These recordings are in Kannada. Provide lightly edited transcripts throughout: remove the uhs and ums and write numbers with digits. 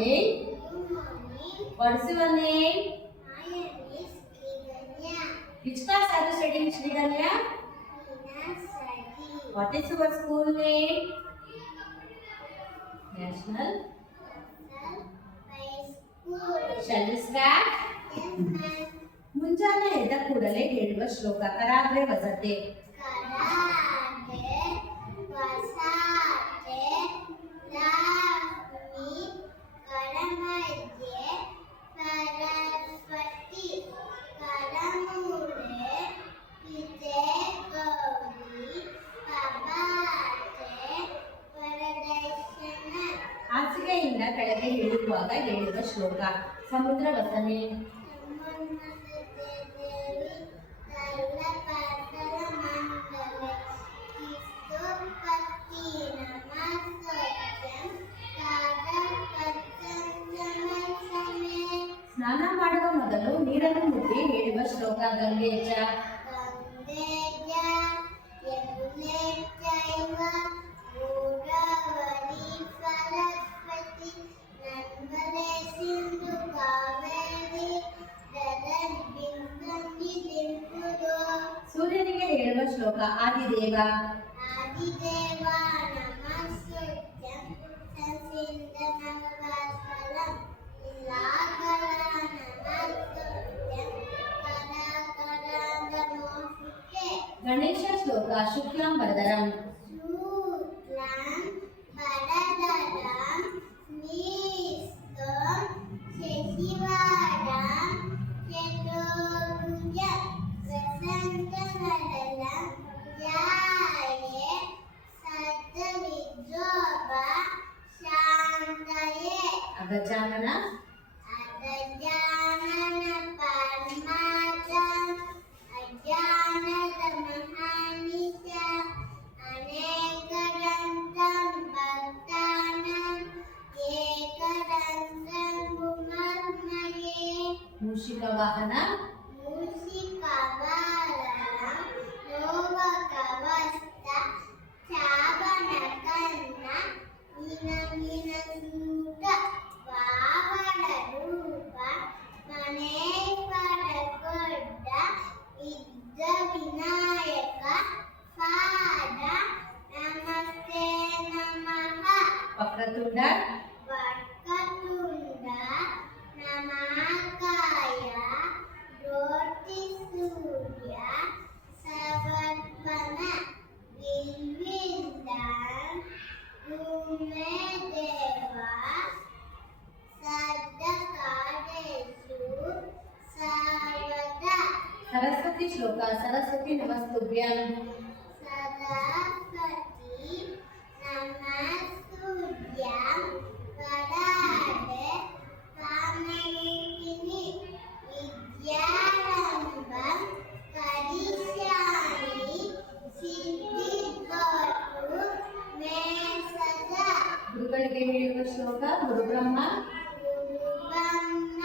morning. Good morning. What is your name? My name is Sriganya. Which class are you studying, Sriganya? Study. What is your school name? National High School. Shall we start? Yes, ma'am. ಮುಂಜಾನೆ ಎದ್ದ ಕೂಡಲೇ ಹೇಳುವ ಶ್ಲೋಕ ಕರಾಗ್ರೆ ವಸತೆ. Karate, Vasate, Lakshmi, Karamadye, Saraswati, Karamule, Vijay Gauri, Pabate, Varadashana. ಹಾಸಿಗೆಯಿಂದ ಕೆಳಗೆ ಇಳಿಯುವಾಗ ಹೇಳುವ ಶ್ಲೋಕ ಸಮುದ್ರ ವಸನೆ. ಸ್ನಾನ ಮಾಡುವ ಮೊದಲು ನೀರನ್ನು ಮುಟ್ಟಿ ಹೇಳುವ ಶ್ಲೋಕ ಗಂಗೆಜ. ಸೂರ್ಯನಿಗೆ ಹೇಳುವ ಶ್ಲೋಕ ಆದಿದೇವ. ಆದಿದೇವ ನಮಸ್ತುಭ್ಯಂ ಸಂಸಿಂಧನವತ್ಸಲಂ ಇಲಾಗಲ ನಮಸ್ತುಭ್ಯಂ ಕರಕರಾಂಧನೋಸ್ತುತೆ. ಗಣೇಶ ಶ್ಲೋಕ ಶುಕ್ಲಾಂಬರಧರಂ. ಶುಕ್ಲಾಂ ವರದರಂ ಸ್ಮಿತಂ ಶಶಿವರಂ ಚತುರ್ಭುಜಂ ಪ್ರಸನ್ನವದನಂ ಧ್ಯಾಯೇ ಸದ್ವಿದ್ಯೋಗ ಶಾಂತಯೇ. ಅಗಜಾನನ. ಅಗಜಾನನ ಪರಮಾತ್ಮಂ ಅಜ್ಞಾನದ ಮಹಾನಿಶ ಅನೇಕದಂತಂ ಭಕ್ತಾನಾಂ ಏಕದಂತಂ ಗುಣಮಯೇ. ಮೂಷಿಕ ವಾಹನ. ಮೂಷಿಕವಾಹನಂ ಲೋಹಕವಸ್ತ ಚಾವನಕರ್ಣ ನೀನಮೀನಸೂತ ವಾಹನ ರೂಪ ಮನೇಶ್ವರ ಕೊಡ್ಡ ಇದ್ದ ವಿನಾಯಕ ಪಾದ ನಮಸ್ತೆ ನಮಃ. ವಕ್ರತುಂಡ. ವಕ್ರತುಂಡ ನಮಃಕಾಯ ಜ್ಯೋತಿ ಸೂರ್ಯ ಸಮರ್ಪಣ ವಿಲ್ವಿಂದ ಭೂಮೇ ದೇವ ಸದ್ದಕಾರೇಶು ಸರ್ವದ. ಸರಸ್ವತಿ ಶ್ಲೋಕ ಸರಸ್ವತಿ ನಮಸ್ತುಭ್ಯಂ. ಸರಸ್ವತಿ ನಮಸ್ತುಭ್ಯಂ ವರದೆ ಕಾಮರೂಪಿಣಿ ವಿದ್ಯಾರಂಭಂ ಕರಿಷ್ಯಾಮಿ ಸಿದ್ಧಿರ್ಭವತು ಮೇ ಸದಾ. ಗುರುಗಳಿಗೆ ಹೇಳುವ ಶ್ಲೋಕ ಗುರುಬ್ರಹ್ಮ. ಗುರುಬ್ರಹ್ಮ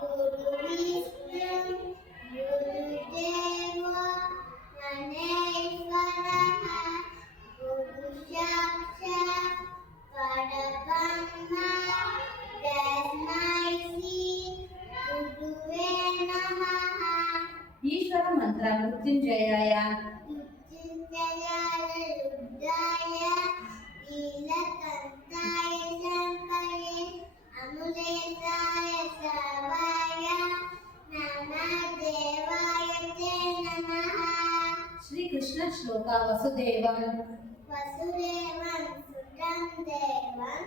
ಗುರುವಿಷ್ಣು ಗುರುದೇವೋ ಮಹೇಶ್ವರಃ ಗುರುಸಾಕ್ಷಾತ್ ಪರಬ್ರಹ್ಮ ತಸ್ಮೈ ಶ್ರೀ ಗುರುವೇ ನಮಃ. ಈಶ್ವರ ಮಂತ್ರ ಮೃತ್ಯುಂಜಯಾಯ. ಮೃತ್ಯುಂಜಯಾಯ ರುದ್ರಾಯ ನೀಲಕಂಠಾಯ ಶಂಕರೇ ಅಮುಲೇಶಾಯ ಸರ್ವಾಯ ನಮಃ ದೇವಾಯ ತೇ ನಮಃ. ಶ್ರೀಕೃಷ್ಣ ಶ್ಲೋಕ ವಸುದೇವಂ. ವಸುದೇವಂ ಸುತಂ ದೇವಂ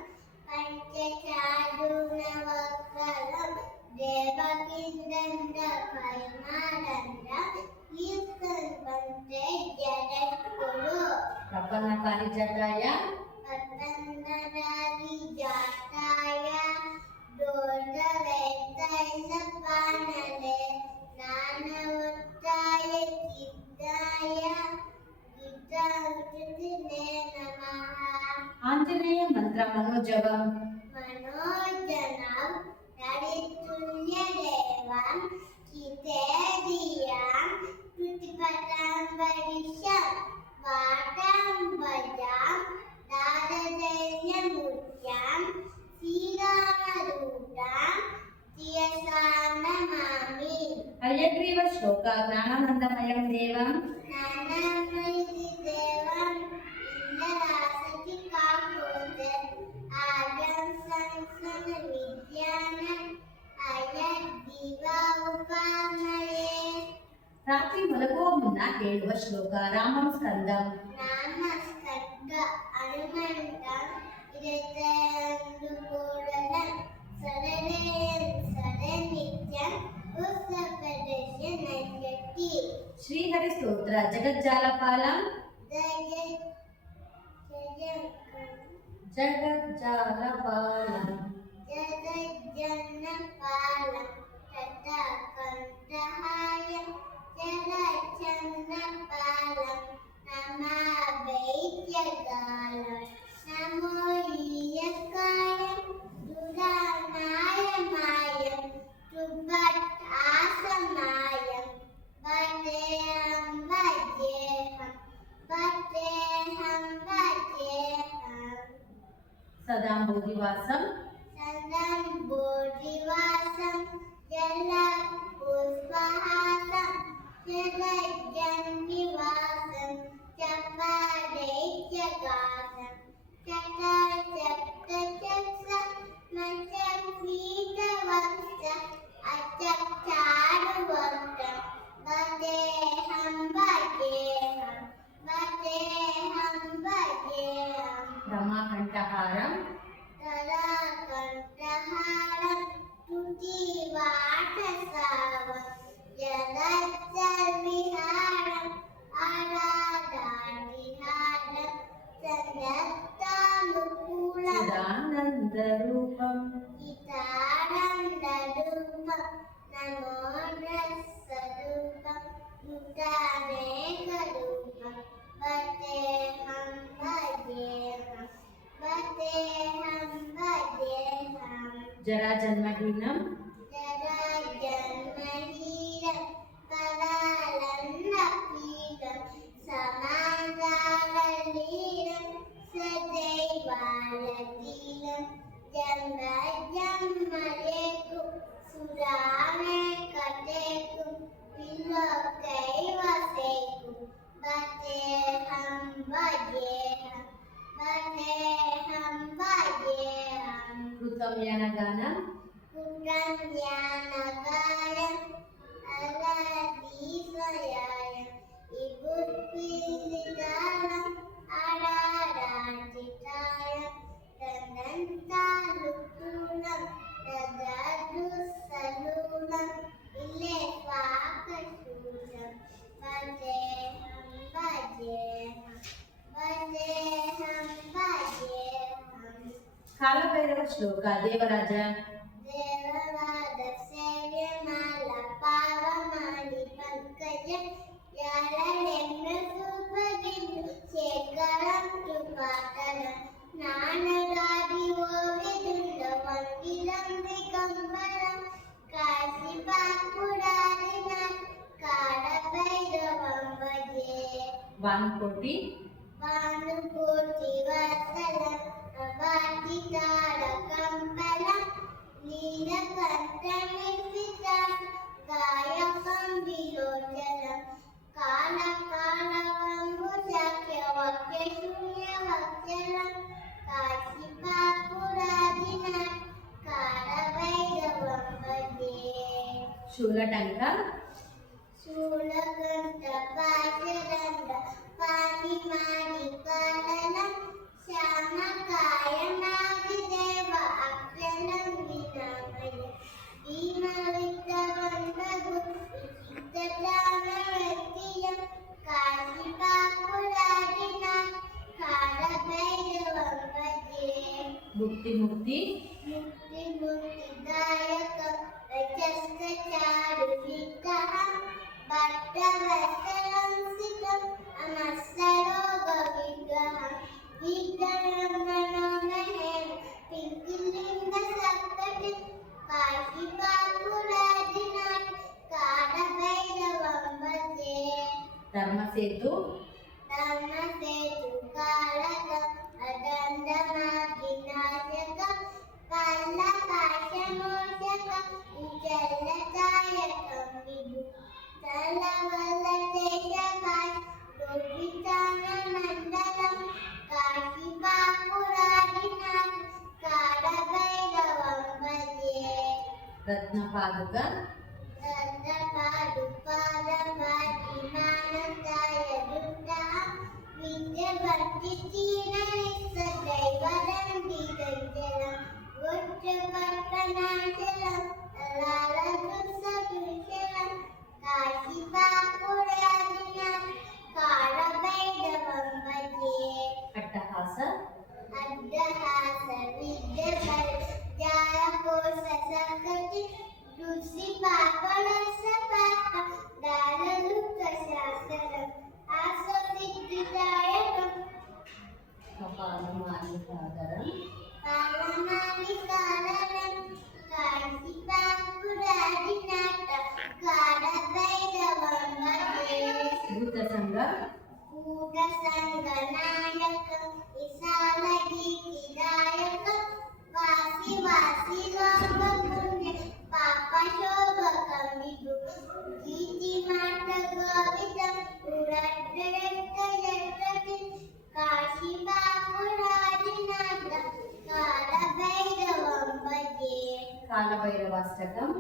ಪಂಚಚಾರ್ಯುಣವಕ್ರಂ ದೇವಕಿಂದಂಡ ಪರಿಮಾಣಂದ ಈಶ್ವರ ಬಂತೆ ಜಗದ್ಗುರು. ಪ್ರಪನ್ನ ಪಾರಿಜಾತಾಯ. ಪತಂಗರಾದಿ ಜಾತಾಯ ದೋರ್ಧವೇತೈಲಪಾನಲೆ ಜ್ಞಾನವತ್ತಾಯ ಚಿತ್ತಾಯ ವಿದ್ಯಾವೃತ್ತಿನೇ ನಮಃ. ಆಂಜನೇಯ ಮಂತ್ರ ಮನೋಜವಂ. ಮನೋಜನಂ ನರಿತುಲ್ಯ ದೇವಂ ಕಿತೇದಿಯಂ ಪ್ರತಿಪದಂ ವರಿಷಂ ವಾಟಂ ಭಜಂ ದಾದದೈನ್ಯ ಮುಖ್ಯಂ ಸೀರಾ ಶ್ಲೋಕ ಜ್ಞಾನಾನಂದಮಯಂ ದೇವಂ ಜ್ಞಾನಮಯಿ ದೇವಂ ಇಂದರಾಸತಿ ಕಾಕೋತೆ ಆರ್ಯಂ ಸಂಸನ ವಿದ್ಯಾನ ಅಯ ದಿವ ಉಪನಯೇ. ರಾತ್ರಿ ಮಲಗುವ ಮುನ್ನ ಹೇಳುವ ಶ್ಲೋಕ ರಾಮಂ ಸ್ಕಂದಂ ನಾಮಸ್ಕರ್ಗ ಹನುಮಂತ ಇರತಂದುಕೊಳ್ಳಲ ಸರಳೆಯನ್ ಸರೆ ನಿತ್ಯ ಉತ್ಸವದಶ ನೈಯತಿ. ಶ್ರೀಹರಿ ಸ್ತೋತ್ರ ಜಗಜ್ಜಾಲಪಾಲಂ ಜಗಜ್ಜಾಲಪಾಲಂ ಜಗಜ್ಜನಪಾಲಂ ತಥಾ ಕಂಠಹಾಯ ಜಗಜ್ಜನಪಾಲಂ ನಮಾವೈದ್ಯಗಾಲಂ ನಮೋ ಈಯಕಾಯಂ ದುರಾನಾಯಮಾಯಂ ತುಭಟಾಸಮಾಯಂ ಭಜೇಹಂ ಭಜೇಹಂ ಭಜೇಹಂ ಭಜೇಹಂ. ಸದಾ ಬೋಧಿವಾಸಂ ಸದಂ ಬೋಧಿವಾಸಂ ಜಲ ಪುಷ್ಪಹಾಸಂ ಜಗಜ್ಜನ್ನಿವಾಸಂ ಚಪಾದೈತ್ಯಗಾಸಂ ಚಟಾಚಕ್ರಚಕ್ಷ ಮಚಪೀತವಕ್ಷ ಅಚಕ್ಷಾರುವಕ್ರಂ ಭಜೇಹಂ ಭಜೇಹಂ ಭಜೇಹಂ ಭಜೇಹಂ. ರಮಾಕಂಠಹಾರಂ ಕಲಾಕಂಠಹಾರಂ ತುಟಿವಾಟಸಾವಂ ಜಲಚರ್ವಿಹಾರಂ ಆರಾಧಾಟಿಹಾರಂ ಸಂದತ್ತಾನುಕೂಲಂ ಚಿದಾನಂದ ರೂಪಂ ಚಿದಾನಂದರೂಪಂ ನಮೋರಸರೂಪಂ ಮುಕ್ತಾನೇಕರೂಪಂ ಭಜೇಹಂ ಭಜೇಹಂ ಭಜೇಹಂ ಭಜೇಹಂ. ಜರಾಜನ್ಮಹೀನಂ ಜರಾಜನ್ಮಹೀನಂ ಕಲಾಲನ್ನಪೀಡಂ ಸಮಾಧಾನಲೀನಂ ಸದೈವಾಲತೀನಂ ಜಂಬಜಂಬಲೇಕು ಸುರಾಮೇ ಕಟೇಕು ವಿಲೋಕೈವಸೇಕು ಭಜೇಹಂ ಭಜೇಹಂ ಭಜೇಹಂ ಭಜೇಹಂ. ಕೃತಂ ಯಾನಗಾನಂ ಕುಟಂ ಜ್ಞಾನಗಾಯಂ ಅಲದೀಸಯಾಯಂ ವಿಭುತ್ಪೀಡಿತಾಯಂ ಅರಾರಾಟಿತಾಯಂ ತದಂತಾಲುಕೂಲಂ ತದದುಸಲೂಲಂ ಇಲ್ಲೇ ಸ್ವಾಕಶೂಲಂ ಭಜೇಹಂ ಭಜೇಹಂ ಭಜೇಹಂ ಭಜೇಹಂ. ಕಾಲಭೈರವ ಶ್ಲೋಕ ದೇವರಾಜ ದೇವವಾದ ಸೇವ್ಯಮಾಲ ಪಾವಮಾಲಿ ಪಂಕಜ ಯಾರಳೆನ್ನ ಸೂಪಗಿಂದು ಶೇಖರಂ ಕೃಪಾಕರ ಜ್ಞಾನಗಾದಿ ಓವಿದುಂಡ ವಂದಿಲಂ ದಿಗಂಬರಂ ಕಾಶಿಪಾಪುರಾರಿನ ಕಾಲಭೈರವಂ ಭಜೆ. ವಾನ್ಕೋಟಿ ಭಾನುಕೋಟಿ ವತ್ಸಲಂ ಅವಾದಿತಾರಕಂಬಲಂ ನೀಲಕಂಠನಿರ್ವಿತಂ ಕಾಯಕಂ ವಿಲೋಚನಂ ಕಾಲಕಾಲವಂಬುಜಾಖ್ಯವಕ್ಯಶೂನ್ಯವಕ್ಷರಂ ಕಾಶಿಪಾಪುರಾದಿನ ಕಾಲಭೈರವಂ ಭಜೆ. ಶೂಲಟಂಕ ಶೂಲಕಂಠ ಪಾಶರಂಧ ಪಾಣಿಮಾಣಿ ಕಾಲನಂ ಶ್ಯಾಮಕಾಯನಾದಿದೇವ ಅಕ್ಷರಂ ವಿನಾಮಯ ಭೀಮವಿಕ್ರಮಂಬಗು ವಿಚಿತ್ರಜಾನವೃತ್ತಿಯಂ ಕಾಶಿಪಾಪುರಾದಿನ ಕಾಲಭೈರವಂ ಭಜೆ. ಮುಕ್ತಿ ಮುಕ್ತಿ ಮುಕ್ತಿ ಮುಕ್ತಿದಾಯಕ ರಜಸ್ಕಚಾರುವಿಗ್ರಹ ಭಕ್ತವತ್ಸಲಂಸಿತಂ ಅಮಸ್ಸರೋಗ ವಿಗ್ರಹ ವಿಗ್ರಹಂ ಮನೋಮಹೇನ ಪಿಂಕಿಲಿಂಗ ಸಕ್ಕಟಿ ಕಾಶಿಪಾಪುರಾದಿನ ಕಾಲಭೈರವಂ ಭಜೆ. ಧರ್ಮಸೇತು ಧರ್ಮಸೇತು ಕಾಲಕ ಅದಂಡನಾದಿನಾಶಕ ಪಲ್ಲಪಾಶಮೋಚಕ ವಿಚಲದಾಯಕಂ ವಿಭು ರತ್ನ ಪಾದುಕ ವಿದ್ಯೆ ಭಕ್ತಿ ಅಟ್ಟಹಾಸ ಕಪಾಲಮಾಲಿಕಾದರ ಭೂತ ಸಂಘ ಕೂಟಸಂಗನಾಯಕ ವಿಶಾಲಗಿ ವಿದಾಯಕ ವಾಸಿ ವಾಸಿ ಲೋಕ ಪುಣ್ಯ ಪಾಪ ಶೋಭ ಕಂಬಿದು ಗೀತಿ ಮಾಟ ಗೋವಿದಂ ಉರಡ್ಡರಟ್ಟಿ ಕಾಶಿ ಬಾಪುರಾಜಿನಾಥ ಕಾಲಭೈರವಂ ಭಜೆ ಕಾಲಭೈರವಾಷ್ಟಕಂ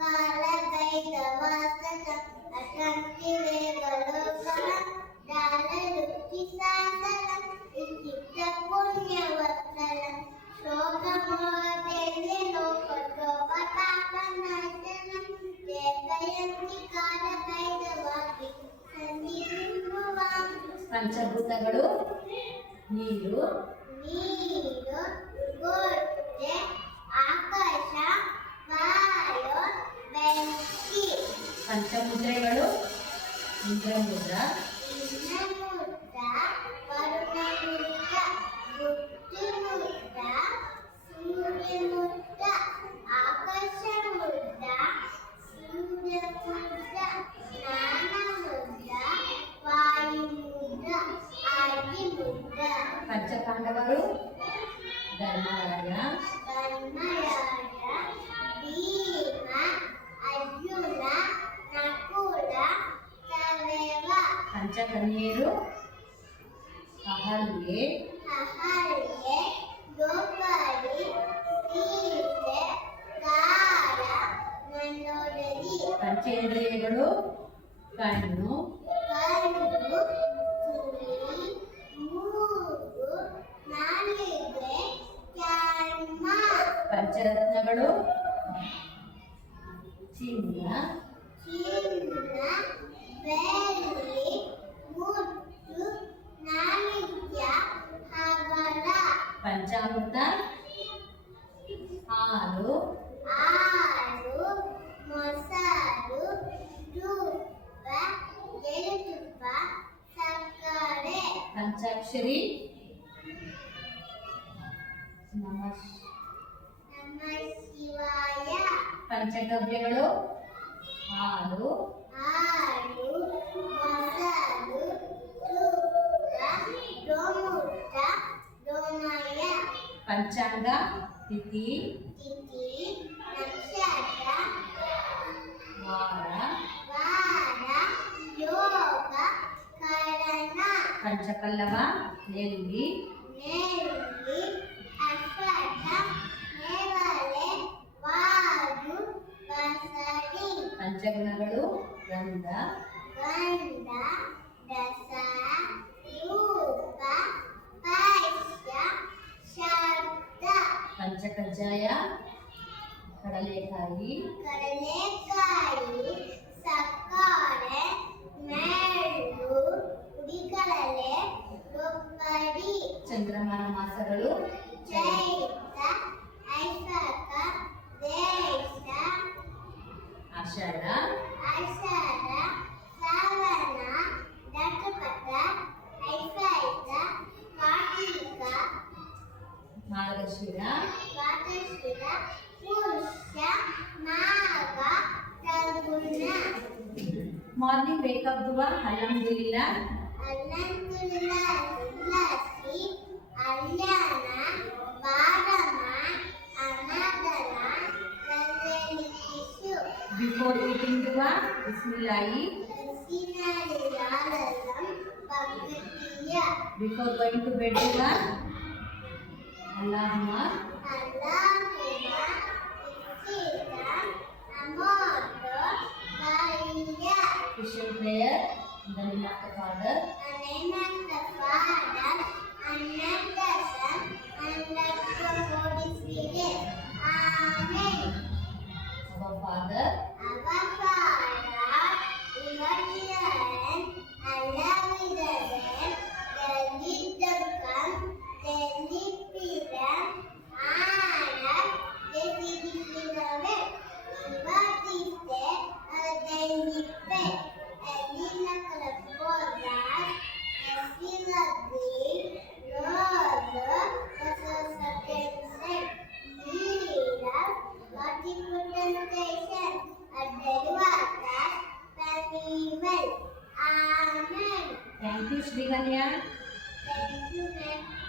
ಕಾಲಭೈರವಾಸ್ತಕಂ ಅಶಕ್ತಿವೇ ಬಲೋಕಃ ದಾನರುಚಿಸಾಸನಂ ವಿಚಿತ್ರ ಪುಣ್ಯವತ್ಸಲಂ ಶೋಕಮೋಹತೆಯೇ ಲೋಕಶೋಭತಾಪನಾಶನಂ ದೇವಯಂತಿ ಕಾಲಭೈರವಾಗಿ ಸಂಧಿಸುವಾಂ ಪಂಚಭೂತಗಳು ನೀರು ನೀರು ಗೋಡೆ ಆಕಾಶ ವಾಯು ಬೆಂಕಿ ಪಂಚಮುದ್ರೆಗಳು ಇಂದ್ರಮುದ್ರ ಇನ್ನಮುದ್ರ ವರುಣಮುದ್ರ ಬುದ್ಧಿಮುದ್ರ ಸೂರ್ಯಮುದ್ರ ಆಕಾಶಮುದ್ರ ಸೂರ್ಯಮುದ್ರ ಜ್ಞಾನಮುದ್ರ ವಾಯುಮುದ್ರ ಆದಿಮುದ್ರ ಪಂಚಪಾಂಡವರು ಧರ್ಮರಾಯ ಧರ್ಮರಾಜ ಭೀಮ ಅರ್ಜುನ ನಕುಲ ಸಹದೇವ ಪಂಚಕನ್ಯರು ಅಹಲ್ಯೆ ಅಹಲ್ಯೆ ದ್ರೌಪದಿ ಸೀತೆ ತಾರ ಮಂಡೋದರಿ ಪಂಚೇಂದ್ರಿಯಗಳು ಕಣ್ಣು ಕಣ್ಣು ಕಿವಿ ಮೂಗು ನಾಲಿಗೆ ಚರ್ಮ ಪಂಚರತ್ನಗಳು ಚಿನ್ನ ಚಿನ್ನ ಬೆಳ್ಳಿ ಮುತ್ತು ನಾಣ್ಯ ಹವಳ ಪಂಚಾಮೃತ ಹಾಲು ಹಾಲು ಮೊಸರು ತುಪ್ಪ ಜೇನುತುಪ್ಪ ಸಕ್ಕರೆ ಪಂಚಾಕ್ಷರಿ ನಮಃ ನಮಃ ಶಿವಾಯ ಪಂಚಗವ್ಯಗಳು ಹಾಲು ಹಾಲು ಮೊಸರು ತುಪ್ಪ ಗೋಮೂತ್ರ ಗೋಮಯ ಪಂಚಾಂಗ ತಿಥಿ ತಿಥಿ ನಕ್ಷತ್ರ ವಾರ ವಾರ ಯೋಗ ಕರಣ ಪಂಚಪಲ್ಲವ ನೆಲ್ಲಿ ನೆಲ್ಲಿ ಅಶ್ವತ್ಥ ನೇವಲೆ ವಾಯು ಬಸರಿ ಪಂಚಗುಣಗಳು ಗಂಧ ಗಂಧ ರಸ ರೂಪ ಸ್ಪರ್ಶ ಶಬ್ದ ಪಂಚಕಜ್ಜಾಯ ಕಡಲೆಕಾಯಿ ಕಡಲೆಕಾಯಿ ಸಕ್ಕರೆ ಮೆಣಸು ಹುಡಿಕಡಲೆ ಕೊಬ್ಬರಿ ಚಂದ್ರಮಾನ ಮಾಸಗಳು ಚೈತ್ರ ಐಸಕ ಜ್ಯೇಷ್ಠ ಆಷಾಢ ಆಷಾಢ ಶ್ರಾವಣ ದಶಪಥ ಐಸೈತ ಕಾರ್ತಿಕ ಮಾರ್ಗಶಿರ ವಾತಶಿರ ಪುಷ್ಯ ಮಾಘ ಫಲ್ಗುಣ ಮಾರ್ನಿಂಗ್ ವೇಕಪ್ ದುವಾ ಅಲ್ಹಮ್ದುಲಿಲ್ಲಾ ಅಲ್ಹಮ್ದುಲಿಲ್ಲಾಹ್ ತುಳಸಿ ಅಲ್ಯಾನ ಬಾದಾಮ ಅನಾದನ ರಸಲಿ ಕಿಶು ಬಿಫೋರ್ ಈಟಿಂಗ್ ದುವಾ ಬಿಸ್ಮಿಲ್ಲಾಹಿ ಸಿನಾಲಿಲಾಲಂ ಭಗತಿಯ ಬಿಫೋರ್ ಗೋಯಿಂಗ್ ಟು ಬೆಡ್ ದುವಾ ಅಲ್ಲಾಹುಮ್ಮ ಅಲ್ಲಾಹುಮ್ಮ ಇಸ್ಸಿತ of the Father, the name of the Father, and of the Son, and of the Holy Spirit. Amen. our Father, Our Father, who art in heaven, hallowed be thy name. Thy kingdom come, thy will be done on earth as it is in heaven. Give us this day our daily bread, and lead us not into us, and fill us with Lord, let us against sin. Lead us not into temptation, and deliver us from evil. Amen. thank you, Sri Kanya. Thank you, ma'am.